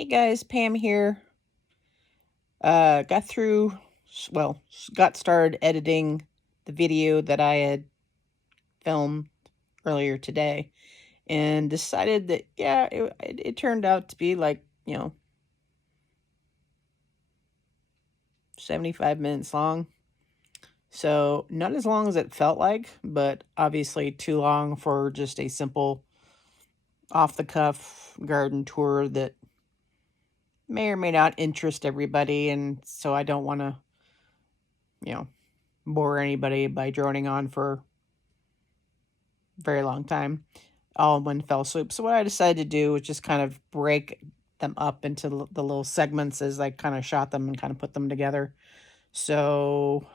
Hey guys, Pam here. Got through, well, got started editing the video that I had filmed earlier today and decided that, yeah, it turned out to be like, 75 minutes long. So, not as long as it felt like, but obviously too long for just a simple off the cuff garden tour that may or may not interest everybody. And so I don't want to, you know, bore anybody by droning on for a very long time, all in one fell swoop. So what I decided to do was just kind of break them up into the little segments as I kind of shot them and kind of put them together. So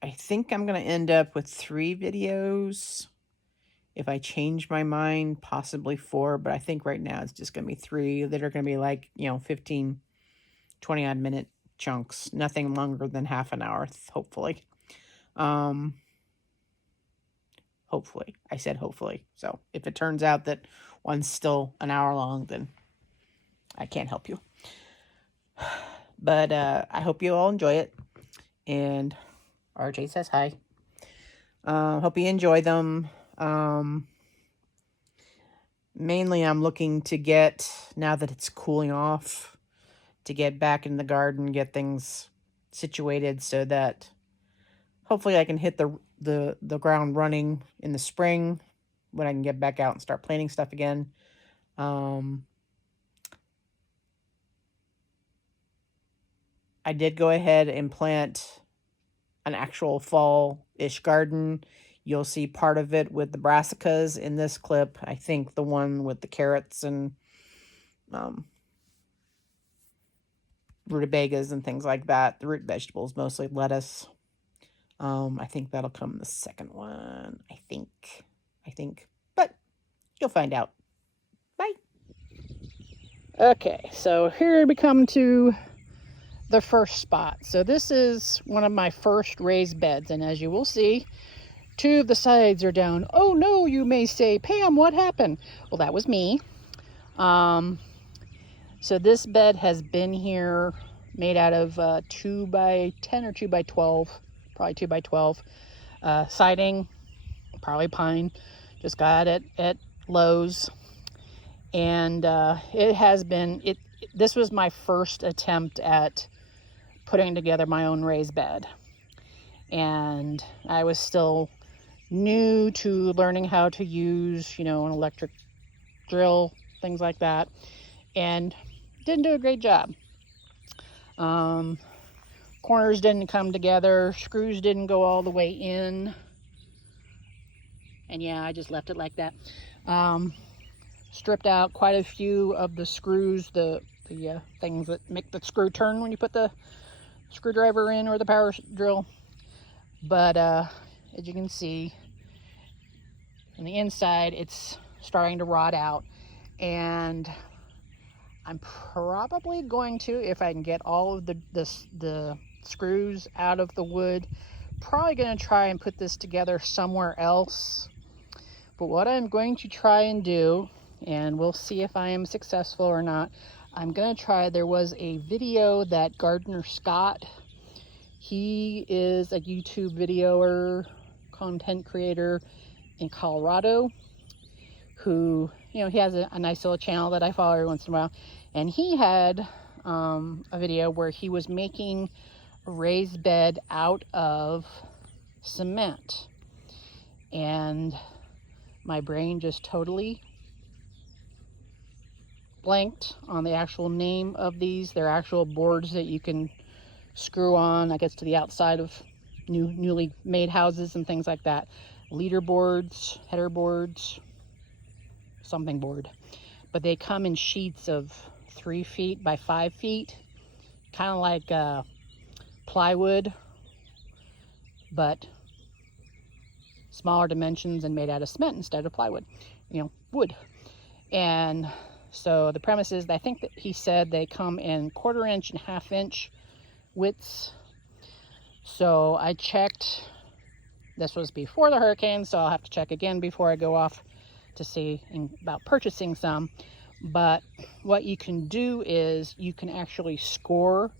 I think I'm going to end up with 3 videos. If I change my mind, possibly 4, but I think right now it's just going to be 3 that are going to be like, 15, 20 odd minute chunks. Nothing longer than half an hour, hopefully. Hopefully. I said hopefully. So if it turns out that one's still an hour long, then I can't help you. But I hope you all enjoy it. And RJ says hi. Hope you enjoy them. Mainly I'm looking to get, now that it's cooling off, to get back in the garden, get things situated so that hopefully I can hit the ground running in the spring when I can get back out and start planting stuff again. I did go ahead and plant an actual fall-ish garden. You'll see part of it with the brassicas in this clip. I think the one with the carrots and rutabagas and things like that. The root vegetables, mostly lettuce. I think that'll come in the second one. I think. But you'll find out. Bye. Okay, so here we come to the first spot. So this is one of my first raised beds, and as you will see, 2 of the sides are down. Oh no, you may say, Pam, what happened? Well, that was me. So this bed has been here, made out of 2 by 10 or 2 by 12, probably 2 by 12 siding, probably pine. Just got it at Lowe's, and it has been this was my first attempt at putting together my own raised bed, and I was still new to learning how to use an electric drill, things like that, and didn't do a great job. Corners didn't come together, screws didn't go all the way in, and yeah, I just left it like that. Stripped out quite a few of the screws, the things that make the screw turn when you put the screwdriver in or the power drill. But as you can see, on the inside, it's starting to rot out, and I'm probably going to, if I can get all of the screws out of the wood, probably going to try and put this together somewhere else. But what I'm going to try and do, and we'll see if I am successful or not, I'm going to try, there was a video that Gardener Scott, he is a YouTube videoer, content creator in Colorado, who, he has a nice little channel that I follow every once in a while, and he had a video where he was making a raised bed out of cement, and my brain just totally blanked on the actual name of these. They're actual boards that you can screw on, I guess, to the outside of newly made houses and things like that. Leader boards, header boards, something board. But they come in sheets of 3 feet by 5 feet, kind of like plywood, but smaller dimensions and made out of cement instead of plywood, wood. And so the premise is, I think that he said they come in 1/4 inch and 1/2 inch widths. So I checked, this was before the hurricane, so I'll have to check again before I go off to see about purchasing some. But what you can do is you can actually score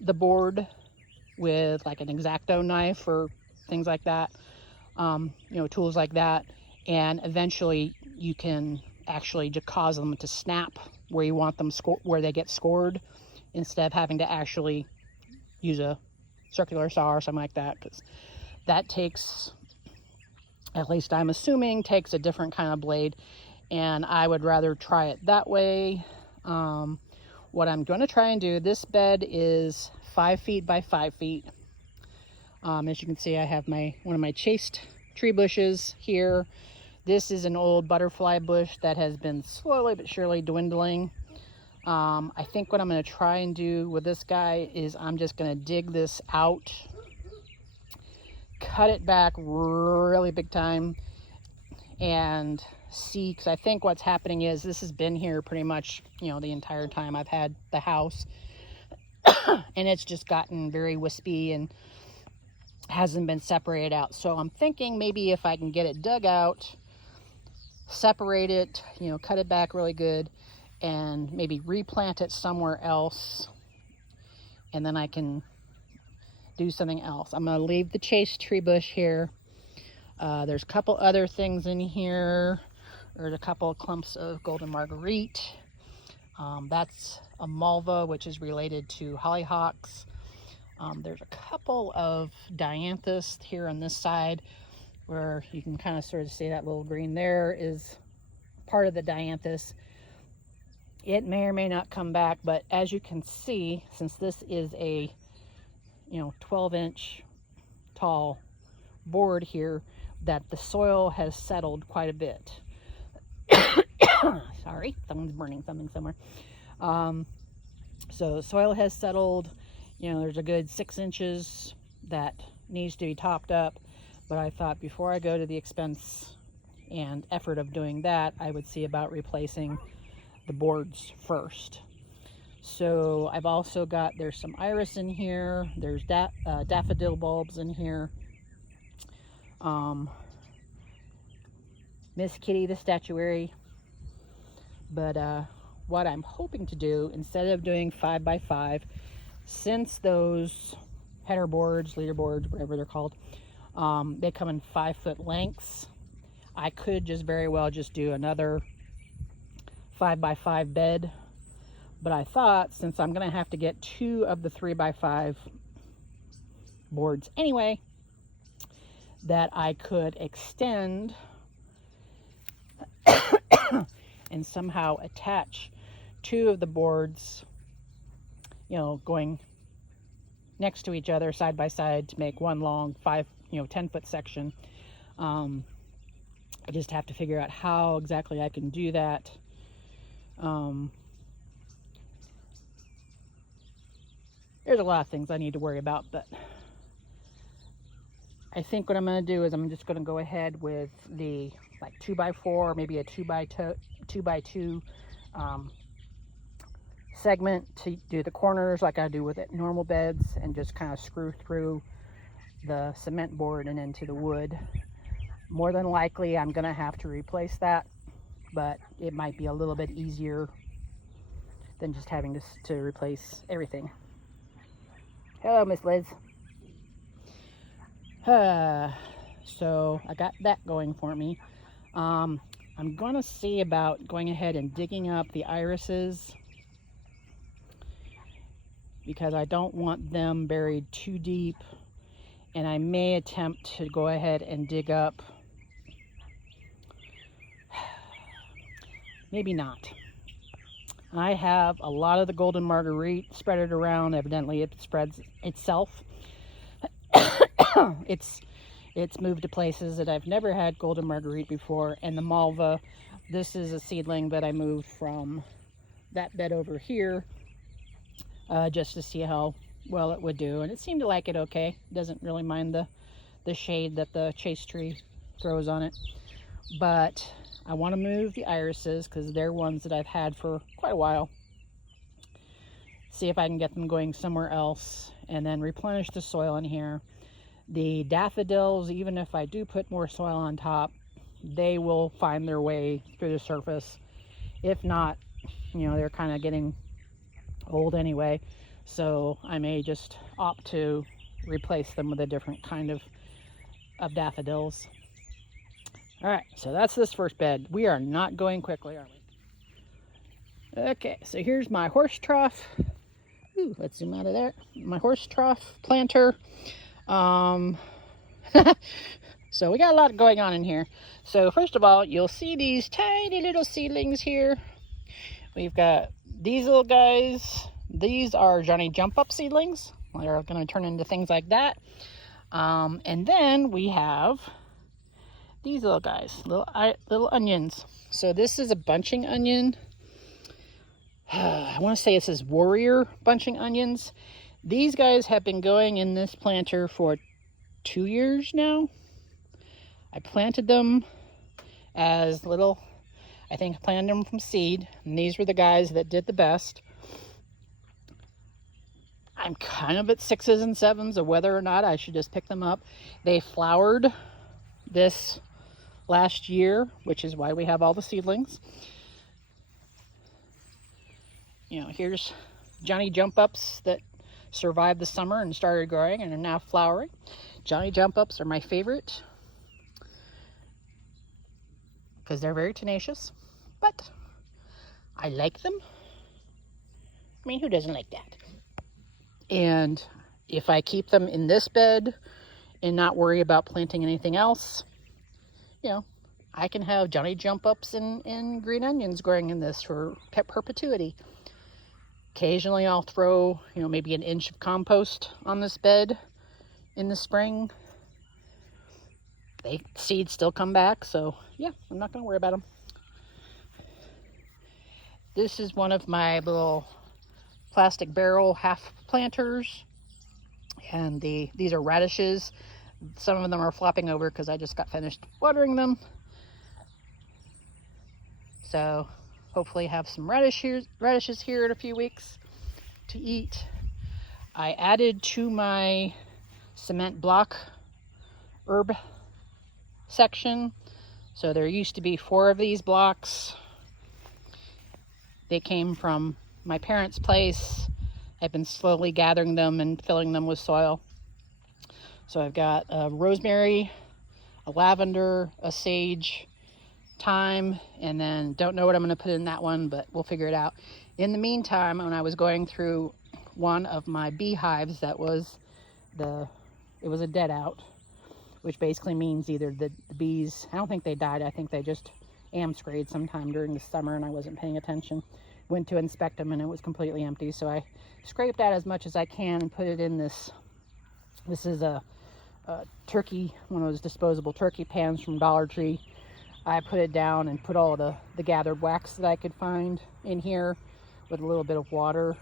the board with like an X-Acto knife or things like that, you know, tools like that, and eventually you can actually just cause them to snap where you want them, where they get scored, instead of having to actually use a circular saw or something like that, because that takes, at least I'm assuming, takes a different kind of blade, and I would rather try it that way. What I'm going to try and do, this bed is 5 feet by 5 feet. As you can see, I have one of my chased tree bushes here. This is an old butterfly bush that has been slowly but surely dwindling. I think what I'm going to try and do with this guy is I'm just going to dig this out, cut it back really big time, and see, because I think what's happening is this has been here pretty much, you know, the entire time I've had the house, and it's just gotten very wispy and hasn't been separated out. So I'm thinking maybe if I can get it dug out, separate it, you know, cut it back really good, and maybe replant it somewhere else, and then I can do something else. I'm going to leave the chase tree bush here. There's a couple other things in here. There's a couple of clumps of golden marguerite. That's a malva, which is related to hollyhocks. There's a couple of dianthus here on this side, where you can kind of sort of see that little green there is part of the dianthus. It may or may not come back, but as you can see, since this is a, you know, 12-inch tall board here, that the soil has settled quite a bit. Sorry, someone's burning something somewhere. So the soil has settled. You know, there's a good 6 inches that needs to be topped up, but I thought before I go to the expense and effort of doing that, I would see about replacing the boards first. So I've also got, there's some iris in here, there's daffodil bulbs in here, Miss Kitty the statuary. But what I'm hoping to do, instead of doing 5 by 5, since those header boards, leader boards, whatever they're called, they come in 5-foot lengths, I could just very well just do another 5 by 5 bed. But I thought, since I'm going to have to get 2 of the 3 by 5 boards anyway, that I could extend and somehow attach 2 of the boards, you know, going next to each other, side by side, to make one long 10-foot section. I just have to figure out how exactly I can do that. There's a lot of things I need to worry about, but I think what I'm going to do is I'm just going to go ahead with the 2x4, maybe a 2x2 segment to do the corners like I do with normal beds, and just kind of screw through the cement board and into the wood. More than likely I'm going to have to replace that, but it might be a little bit easier than just having to replace everything. Hello, Miss Liz. So I got that going for me. I'm going to see about going ahead and digging up the irises, because I don't want them buried too deep, and I may attempt to go ahead and dig up, maybe not. I have a lot of the golden marguerite spread it around. Evidently it spreads itself. It's moved to places that I've never had golden marguerite before. And the malva, this is a seedling that I moved from that bed over here, just to see how well it would do, and it seemed to like it okay. It doesn't really mind the shade that the chase tree throws on it. But I want to move the irises because they're ones that I've had for quite a while. See if I can get them going somewhere else, and then replenish the soil in here. The daffodils, even if I do put more soil on top, they will find their way through the surface. If not, you know, they're kind of getting old anyway, so I may just opt to replace them with a different kind of daffodils. All right, so that's this first bed. We are not going quickly, are we? Okay, so here's my horse trough. Ooh, let's zoom out of there. My horse trough planter. So we got a lot going on in here. So first of all, you'll see these tiny little seedlings here. We've got these little guys. These are Johnny Jump Up seedlings. They're going to turn into things like that. And then we have these little guys, little onions. So this is a bunching onion. I want to say this is warrior bunching onions. These guys have been going in this planter for 2 years now. I planted them as little, I think I planted them from seed, and these were the guys that did the best. I'm kind of at 6s and 7s of whether or not I should just pick them up. They flowered this last year, which is why we have all the seedlings. You know, here's Johnny Jump Ups that survived the summer and started growing and are now flowering. Johnny Jump Ups are my favorite because they're very tenacious, but I like them. I mean, who doesn't like that? And if I keep them in this bed and not worry about planting anything else, you know, I can have Johnny Jump Ups and green onions growing in this for perpetuity. Occasionally I'll throw, you know, maybe an inch of compost on this bed in the spring. Seeds still come back, so yeah, I'm not going to worry about them. This is one of my little plastic barrel half planters, and these are radishes. Some of them are flopping over because I just got finished watering them. So hopefully have some radishes here in a few weeks to eat. I added to my cement block herb section. So there used to be 4 of these blocks. They came from my parents' place. I've been slowly gathering them and filling them with soil. So I've got a rosemary, a lavender, a sage, thyme, and then don't know what I'm going to put in that one, but we'll figure it out. In the meantime, when I was going through one of my beehives, it was a dead out, which basically means either the bees, I don't think they died, I think they just sprayed sometime during the summer and I wasn't paying attention. Went to inspect them and it was completely empty, so I scraped out as much as I can and put it in this. This is a turkey, one of those disposable turkey pans from Dollar Tree. I put it down and put all the gathered wax that I could find in here with a little bit of water.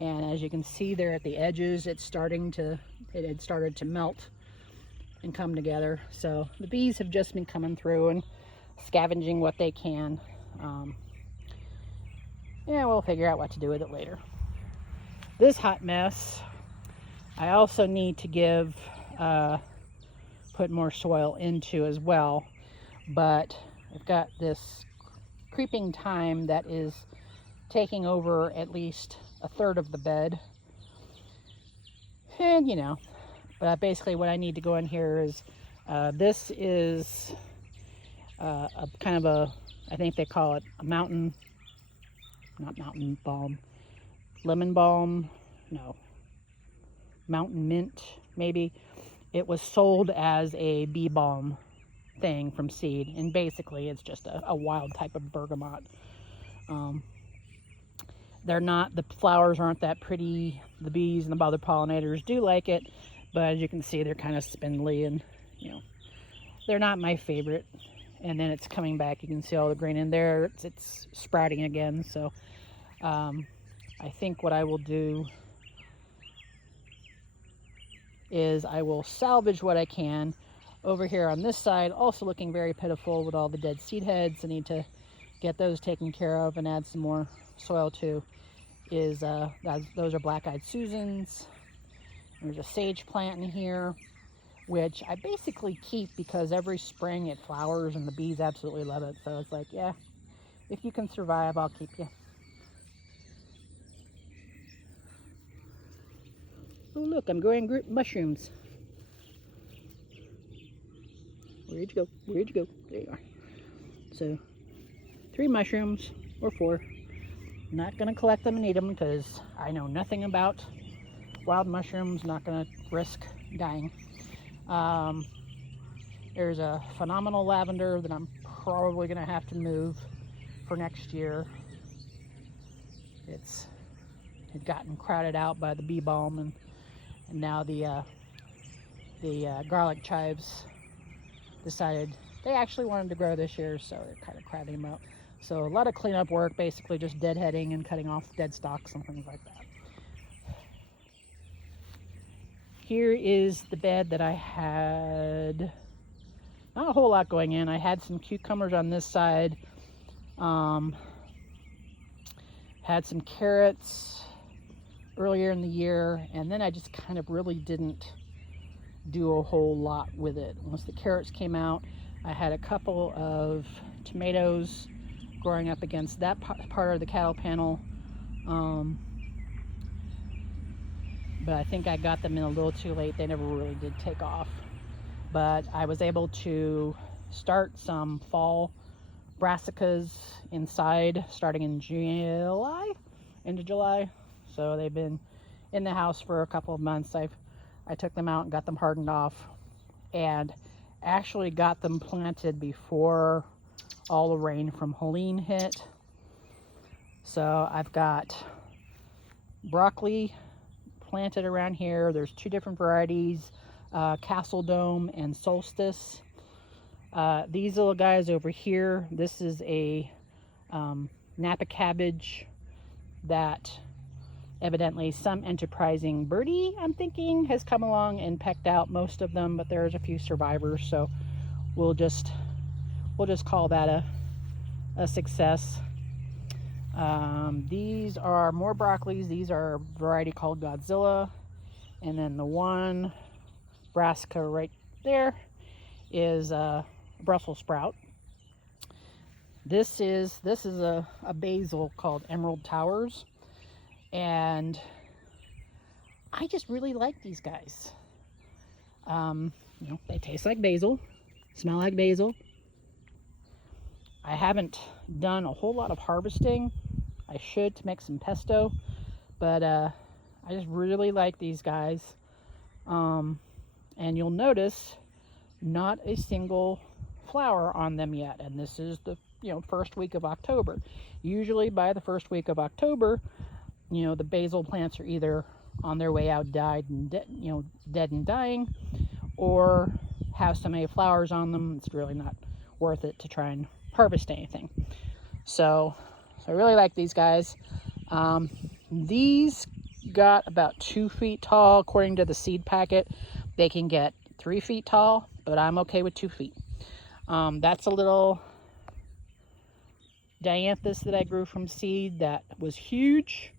And as you can see there at the edges, it had started to melt and come together. So the bees have just been coming through and scavenging what they can. Yeah, we'll figure out what to do with it later. This hot mess, I also need to put more soil into as well. But I've got this creeping thyme that is taking over at least a third of the bed. And, you know, basically what I need to go in here is, this is a kind of a, I think they call it a mountain, not mountain balm, lemon balm, no, mountain mint, maybe. It was sold as a bee balm thing from seed, and basically it's just a wild type of bergamot. The flowers aren't that pretty. The bees and the other pollinators do like it, but as you can see, they're kind of spindly and, you know, they're not my favorite. And then it's coming back. You can see all the green in there. It's sprouting again. So I think what I will do is I will salvage what I can. Over here on this side, also looking very pitiful with all the dead seed heads. I need to get those taken care of and add some more soil to. Those are black-eyed Susans. There's a sage plant in here. which I basically keep because every spring it flowers and the bees absolutely love it. So it's like, yeah, if you can survive, I'll keep you. Oh look, I'm growing mushrooms. Where'd you go? Where'd you go? There you are. So 3 mushrooms or 4. I'm not gonna collect them and eat them because I know nothing about wild mushrooms. Not gonna risk dying. There's a phenomenal lavender that I'm probably gonna have to move for next year. It had gotten crowded out by the bee balm, and now the garlic chives decided they actually wanted to grow this year, so they're kind of crowding them out. So a lot of cleanup work, basically just deadheading and cutting off dead stalks and things like that. Here is the bed that I had not a whole lot going in. I had some cucumbers on this side, had some carrots earlier in the year, and then I just kind of really didn't do a whole lot with it. Once the carrots came out, I had a couple of tomatoes growing up against that part of the cattle panel, but I think I got them in a little too late. They never really did take off, but I was able to start some fall brassicas inside starting in into July. So they've been in the house for a couple of months. I took them out and got them hardened off, and actually got them planted before all the rain from Helene hit. So I've got broccoli planted around here. There's 2 different varieties, Castle Dome and Solstice. These little guys over here, this is a Napa cabbage that evidently some enterprising birdie, I'm thinking, has come along and pecked out most of them, but there's a few survivors, so we'll just call that a success. These are more broccolis. These are a variety called Godzilla, and then the one brassica right there is a Brussels sprout. This is a basil called Emerald Towers, and I just really like these guys. They taste like basil, smell like basil. I haven't done a whole lot of harvesting. I should, to make some pesto, but I just really like these guys. And you'll notice not a single flower on them yet, and this is the first week of October. Usually by the first week of October, the basil plants are either on their way out, dead and dying, or have so many flowers on them it's really not worth it to try and harvest anything. So I really like these guys. These got about 2 feet tall. According to the seed packet, they can get 3 feet tall, but I'm okay with 2 feet. That's a little dianthus that I grew from seed that was huge,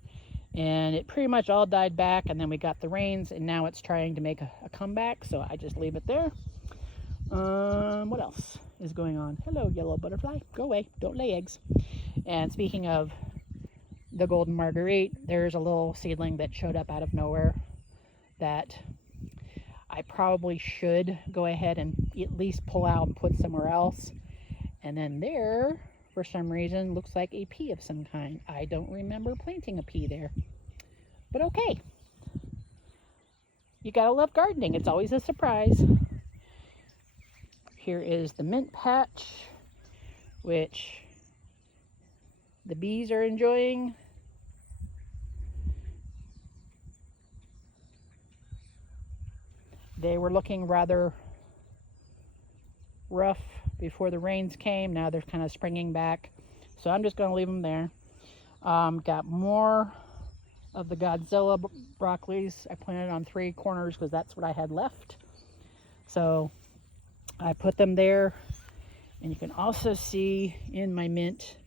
and it pretty much all died back, and then we got the rains, and now it's trying to make a comeback, so I just leave it there. What else is going on? Hello, yellow butterfly. Go away. Don't lay eggs. And speaking of the golden marguerite, there's a little seedling that showed up out of nowhere that I probably should go ahead and at least pull out and put somewhere else. And then there, for some reason, looks like a pea of some kind. I don't remember planting a pea there, but okay. You gotta love gardening. It's always a surprise. Here is the mint patch, which the bees are enjoying. They were looking rather rough before the rains came. Now they're kind of springing back. So I'm just going to leave them there. Got more of the Godzilla broccolis. I planted on 3 corners because that's what I had left. So I put them there. And you can also see in my mint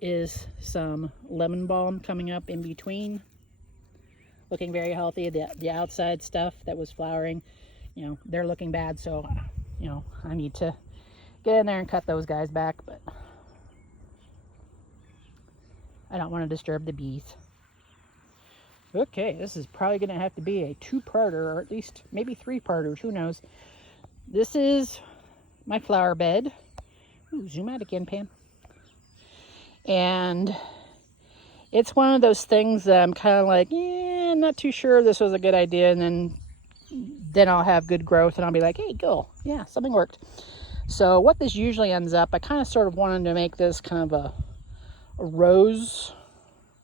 is some lemon balm coming up in between. Looking very healthy. The outside stuff that was flowering you know, they're looking bad. So, you know, I need to get in there and cut those guys back, but I don't want to disturb the bees. Okay, this is probably going to have to be a two-parter, or at least maybe three-parters, who knows. This is my flower bed. Ooh, zoom out again, Pam. And it's one of those things that I'm kind of like, yeah, I'm not too sure this was a good idea, and then I'll have good growth, and I'll be like, hey, cool, yeah, something worked. So what this usually ends up, I kind of sort of wanted to make this kind of a rose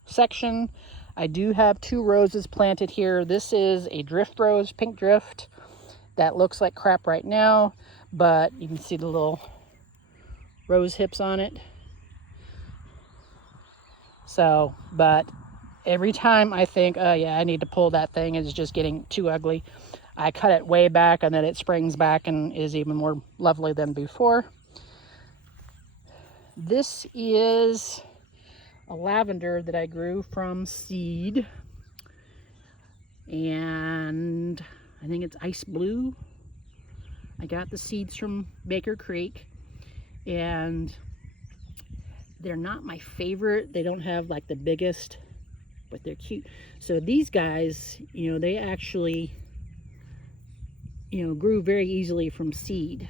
section. I do have 2 roses planted here. This is a drift rose, pink drift, that looks like crap right now, but you can see the little rose hips on it. So, but every time I think, oh yeah, I need to pull that thing, it's just getting too ugly, I cut it way back, and then it springs back and is even more lovely than before. This is a lavender that I grew from seed, and I think it's ice blue. I got the seeds from Baker Creek, and they're not my favorite. They don't have like the biggest, but they're cute. So these guys, you know, they actually, you know, grew very easily from seed.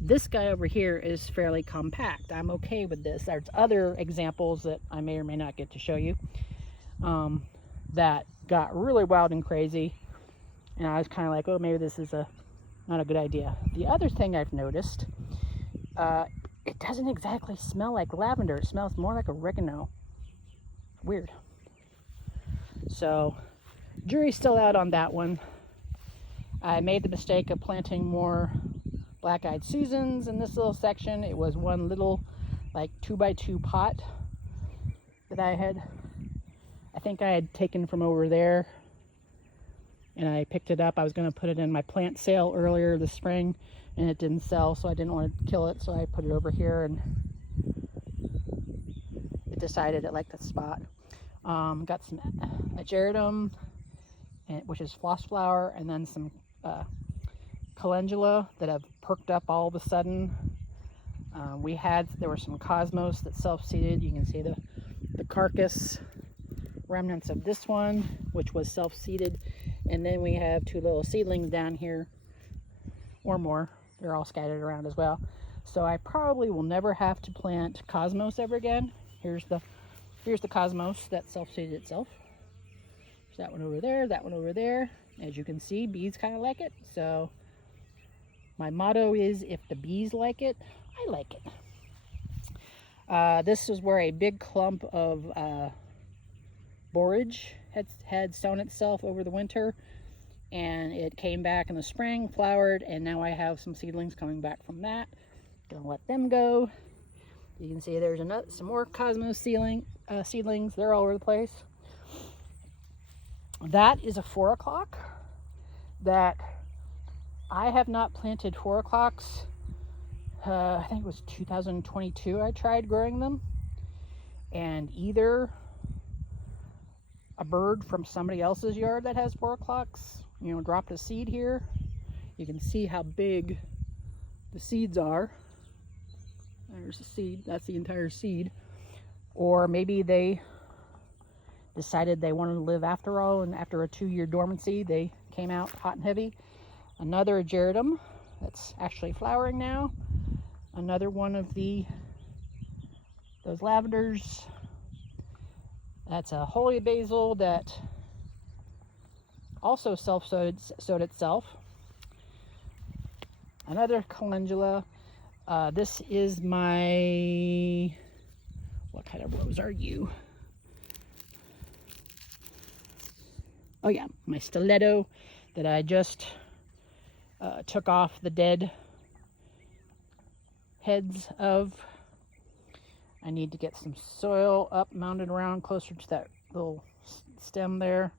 This guy over here is fairly compact. I'm okay with this. There's other examples that I may or may not get to show you that got really wild and crazy, and I was kind of like, oh, maybe this is not a good idea. The other thing I've noticed, it doesn't exactly smell like lavender. It smells more like oregano. Weird. So, jury's still out on that one. I made the mistake of planting more black-eyed Susans in this little section. It was one little, like, 2x2 pot that I think I had taken from over there, and I picked it up. I was going to put it in my plant sale earlier this spring, and it didn't sell, so I didn't want to kill it, so I put it over here, and it decided it liked the spot. Got some ageridum, which is floss flower, and then some calendula that have perked up all of a sudden. There were some cosmos that self-seeded. You can see the carcass remnants of this one, which was self-seeded, and then we have 2 little seedlings down here, or more. They're all scattered around as well. So I probably will never have to plant cosmos ever again. Here's the cosmos that self-seeded itself. There's that one over there, that one over there. As you can see, bees kind of like it. So my motto is, if the bees like it, I like it. This is where a big clump of borage had sown itself over the winter, and it came back in the spring, flowered, and now I have some seedlings coming back from that. Gonna let them go. You can see there's some more cosmos seedlings. They're all over the place. That is a 4 o'clock that I have not planted 4 o'clocks. I think it was 2022 I tried growing them, and either a bird from somebody else's yard that has 4 o'clocks, you know, dropped a seed here. You can see how big the seeds are. There's the seed. That's the entire seed. Or maybe they decided they wanted to live after all, and after a 2-year dormancy, they came out hot and heavy. Another ageridum that's actually flowering now. Another one of those lavenders. That's a holy basil that also self-sowed itself. Another calendula. This is my, what kind of rose are you? Oh yeah, my stiletto that I just took off the dead heads of. I need to get some soil up, mounted around closer to that little stem there,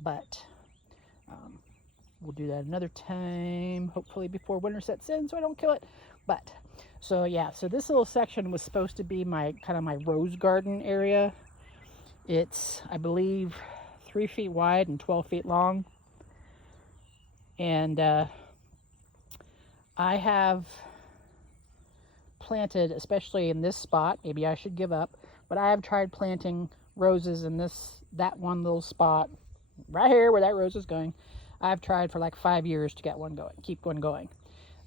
but we'll do that another time, hopefully before winter sets in so I don't kill it. But so yeah, so this little section was supposed to be my rose garden area. It's, I believe, 3 feet wide and 12 feet long, And I have planted, especially in this spot, maybe I should give up, but I have tried planting roses in that one little spot right here where that rose is going. I've tried for like 5 years to get one going, keep one going.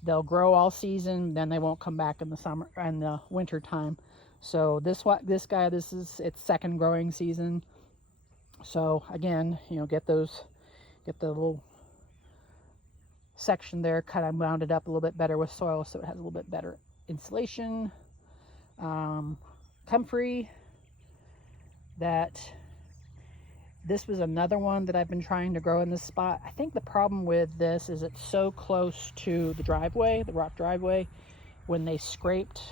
They'll grow all season, then they won't come back in the summer and the winter time. So this is its second growing season. So again, get the little section there kind of rounded up a little bit better with soil, so it has a little bit better insulation, comfrey. This was another one that I've been trying to grow in this spot. I think the problem with this is it's so close to the driveway, the rock driveway. When they scraped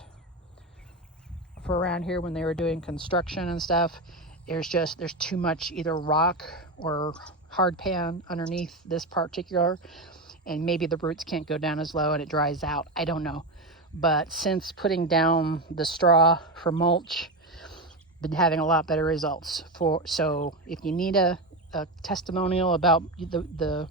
for around here, when they were doing construction and stuff, there's too much either rock or hard pan underneath this particular, and maybe the roots can't go down as low and it dries out. I don't know. But since putting down the straw for mulch, been having a lot better results. So if you need a testimonial about the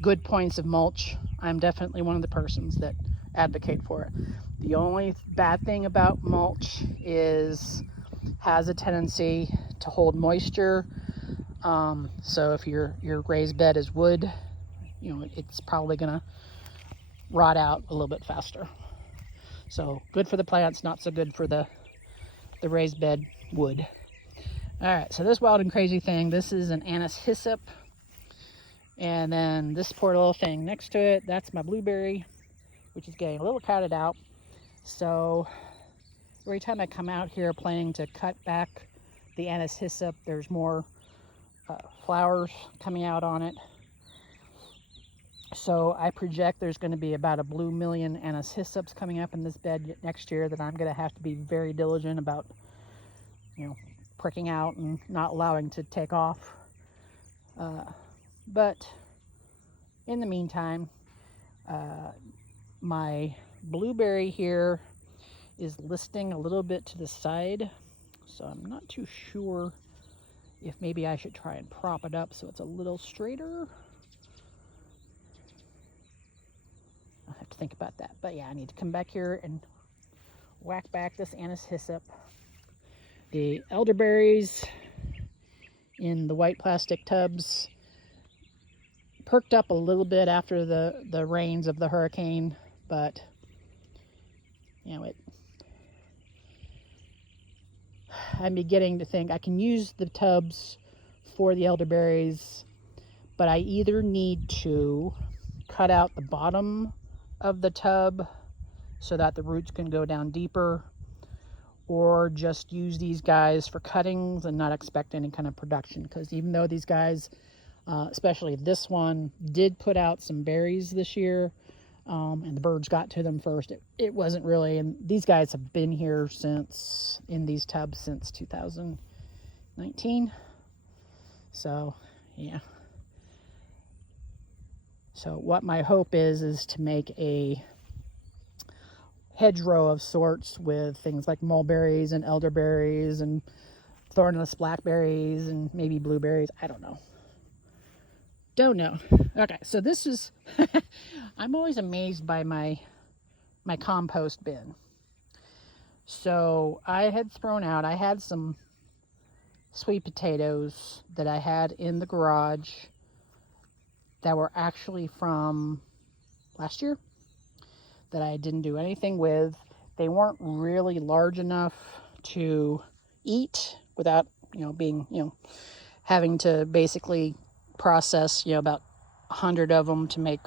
good points of mulch, I'm definitely one of the persons that advocate for it. The only bad thing about mulch is has a tendency to hold moisture. So if your raised bed is wood, it's probably gonna rot out a little bit faster. So good for the plants, not so good for the raised bed wood. All right, so this wild and crazy thing, this is an anise hyssop. And then this poor little thing next to it, that's my blueberry, which is getting a little crowded out. So every time I come out here planning to cut back the anise hyssop, there's more flowers coming out on it. So I project there's going to be about 1 million anise hyssops coming up in this bed next year that I'm going to have to be very diligent about, pricking out and not allowing to take off. But in the meantime, my blueberry here is listing a little bit to the side, so I'm not too sure if maybe I should try and prop it up so it's a little straighter. I'll have to think about that. But yeah, I need to come back here and whack back this anise hyssop. The elderberries in the white plastic tubs perked up a little bit after the rains of the hurricane, but I'm beginning to think I can use the tubs for the elderberries, but I either need to cut out the bottom of the tub so that the roots can go down deeper, or just use these guys for cuttings and not expect any kind of production. Because even though these guys, especially this one, did put out some berries this year, and the birds got to them first, it wasn't really, and these guys have been here in these tubs since 2019. So yeah. So what my hope is to make a hedgerow of sorts with things like mulberries and elderberries and thornless blackberries and maybe blueberries. I don't know. Okay, so this is I'm always amazed by my compost bin. So I had some sweet potatoes that I had in the garage that were actually from last year that I didn't do anything with. They weren't really large enough to eat without, having to basically process, about 100 of them to make,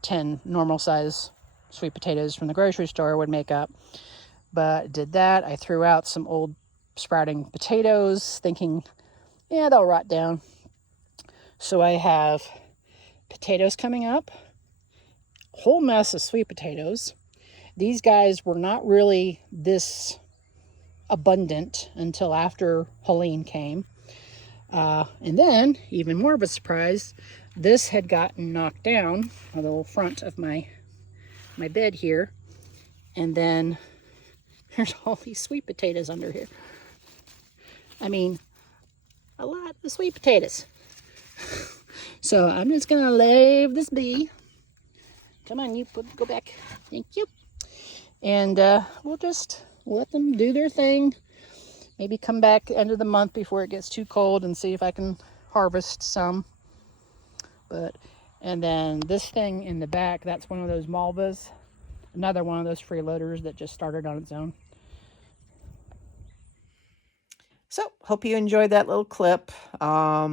10 normal size sweet potatoes from the grocery store would make up. But did that. I threw out some old sprouting potatoes thinking, they'll rot down. So I have potatoes coming up, a whole mess of sweet potatoes. These guys were not really this abundant until after Helene came. And then, even more of a surprise, this had gotten knocked down on the little front of my bed here. And then there's all these sweet potatoes under here. I mean, a lot of sweet potatoes. So I'm just gonna leave this be. Come on, you go back. Thank you. And we'll just let them do their thing. Maybe come back end of the month before it gets too cold and see if I can harvest some. And then this thing in the back, that's one of those Malvas. Another one of those freeloaders that just started on its own. So, hope you enjoyed that little clip. I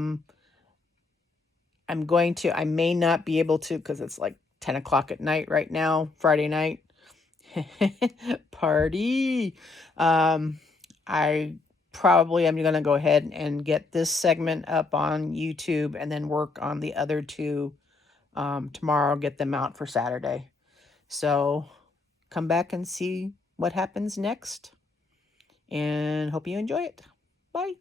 may not be able to, because it's like 10 o'clock at night right now, Friday night. Party. I probably am going to go ahead and get this segment up on YouTube and then work on the other two tomorrow, get them out for Saturday. So come back and see what happens next, and hope you enjoy it. Bye.